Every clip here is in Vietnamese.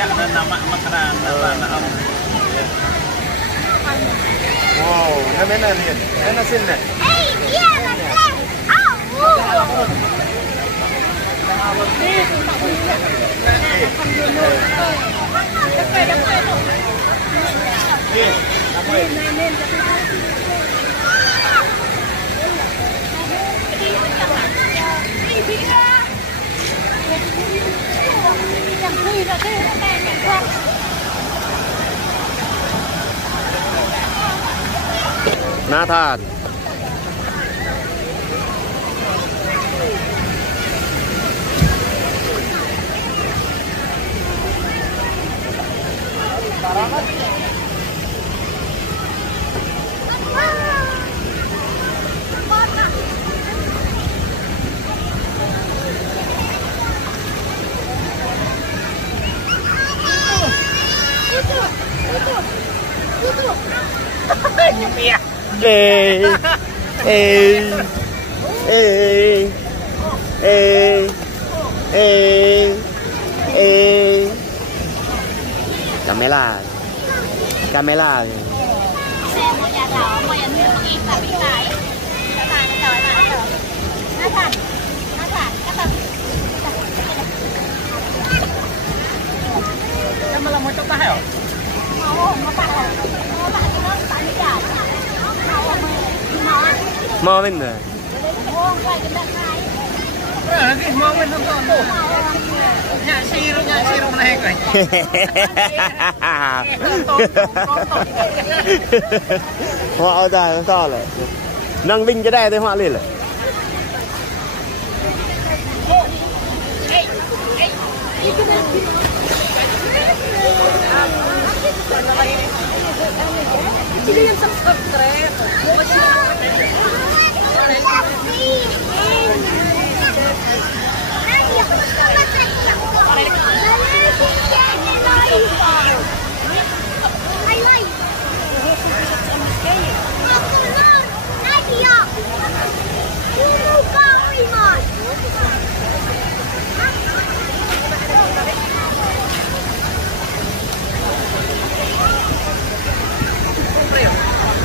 Ya, nama makanan nama. Wow, mana ni? Mana sini? Iya, betul. Nathan. Ê ê ê ê ê ê camera camera Xe một nhà đỏ, một nhà nước một ít là bị tải. Các bạn đòi lại rồi. Nathan, các bạn. Em malah mau coba ya? Mau bạn nó tại đi trả. mau bên rồi Quay cái đất này. Lagi mau main nonton. Nyak siru naik kan. họ ra nó to rồi nâng vinh cái đè tới họ lên rồi Jadi yang subscribe.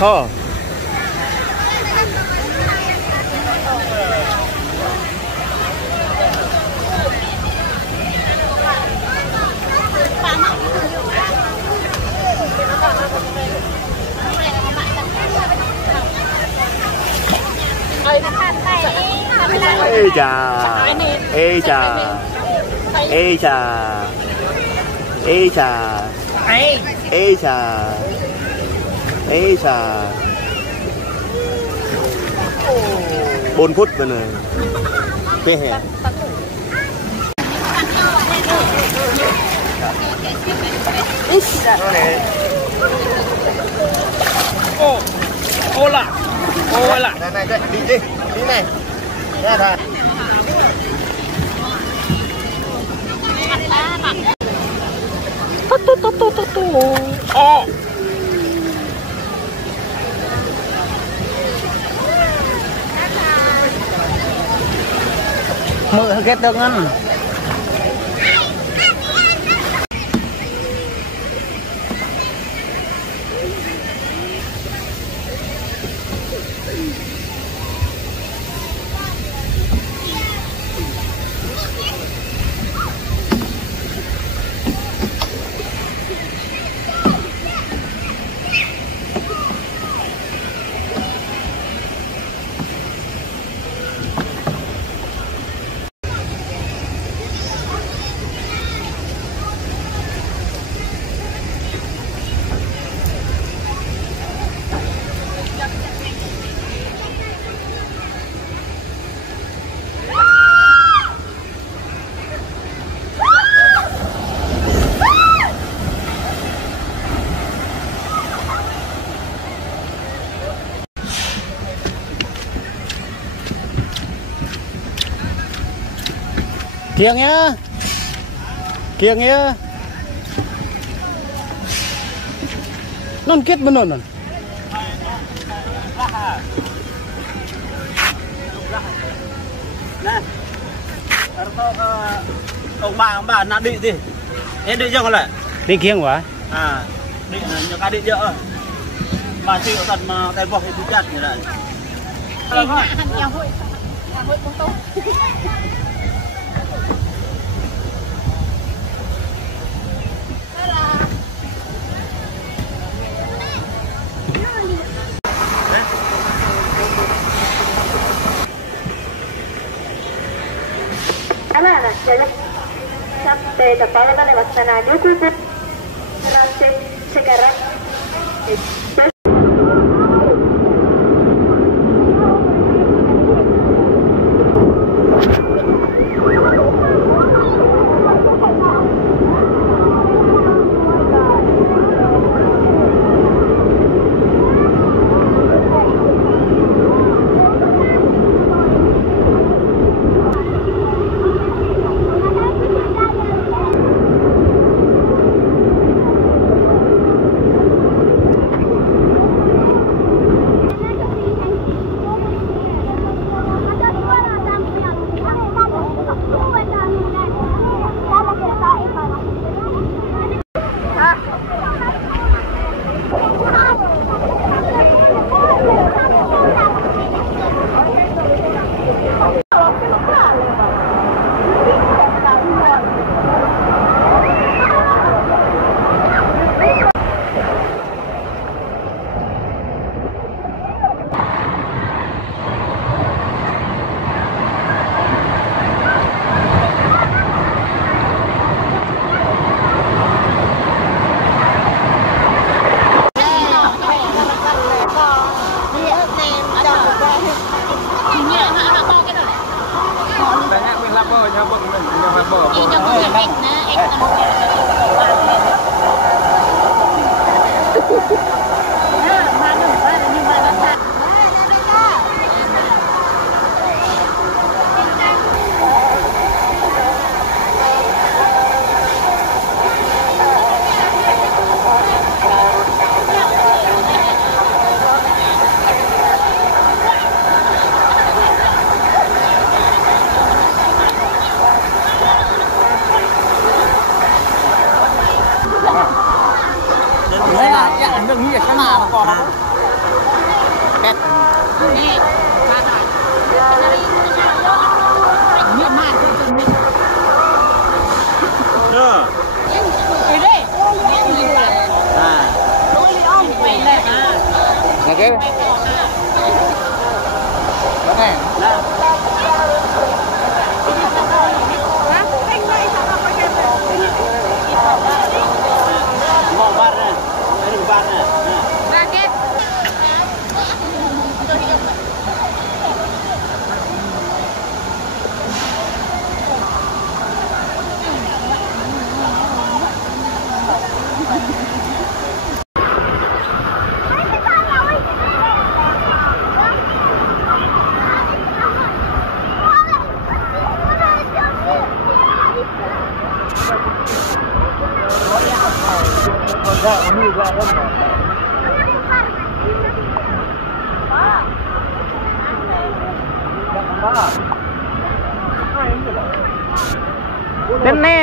Thôi ê chà ê chà ê chà ê chà ê chà ê chà 4 phút rồi này cái hè Ô lại này đi này ra thà ô mở cái được ăn kiêng nhá non kết bên non nè ông bà nạt đi gì Em định cho con lại. Đi kiêng quá. À, định những cái định dỡ. Mà chỉ có cần mà cái vọc thì cứ chặt như vậy. Nhà hội công tố. Anak-anak, jadi sampai kepala dan laksana cukup. Nanti sekarang đừng nghĩ cái mà còn bét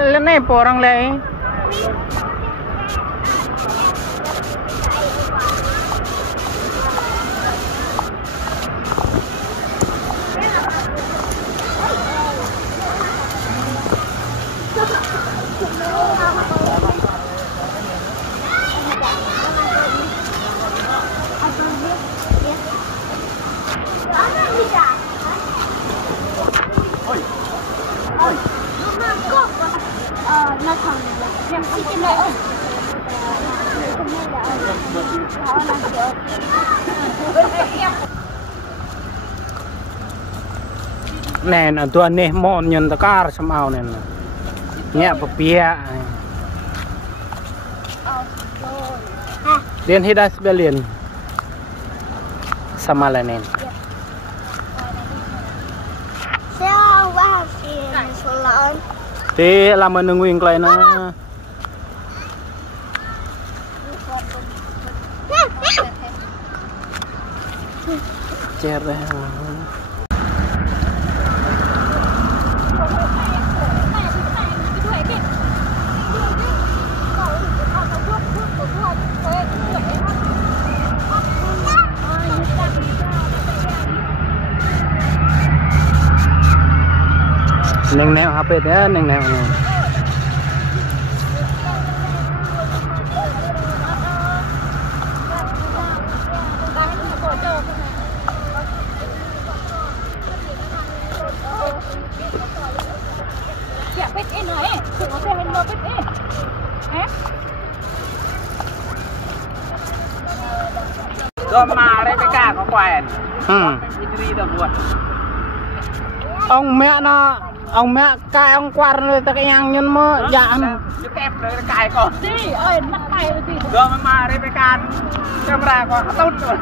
lên này po orang lain. Nè ở tuần này mòn nhân ta car xem ao này nhẹ bờ bia liền hết das belian sama là nè thì làm mình nguyên cái này chết rồi neng neo HP thế neng neo Rồi mà đây cái cả có quẹt. ông mẹ cài ông quạt rồi ta cái nhang nhân mơ dạ Chứ kẹp đấy cài còn. Đi, ơi mắt mày rồi gì. Rồi mà đây cái cả camera còn tốt rồi.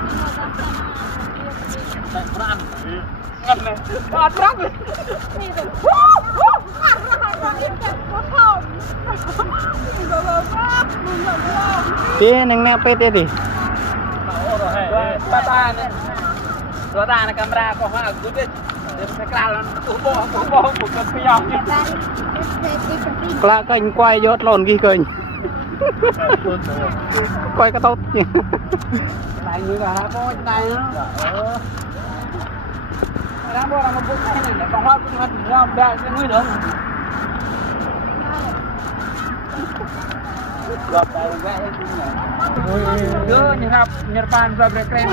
Đây, ăn. Ngâm này. Bọt rắc rồi. Tí neng neo pet đi Rồi ta này camera có hoa cứ biết cái cao là bố một cái phi nhọc là kênh quay dốt lồn ghi kênh quay cái tốt này như là có tay nó đang bỏ ra một bức này để còn hoa cũng hết ra cái núi nữa gặp tay gãy cứ như là Nhật Bản và Việt Nam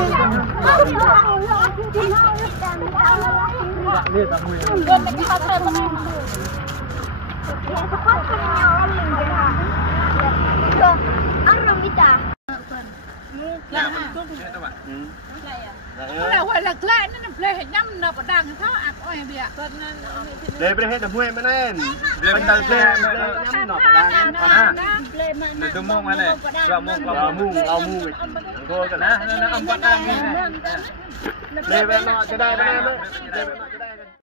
Để bên hết đầm bên này. Bên tay play nhắm nọ đang à. Để tôi mong anh này. Gạo mung thôi cả na. Nó ăn bắt ăn. Để bên nọ cái đây bên em.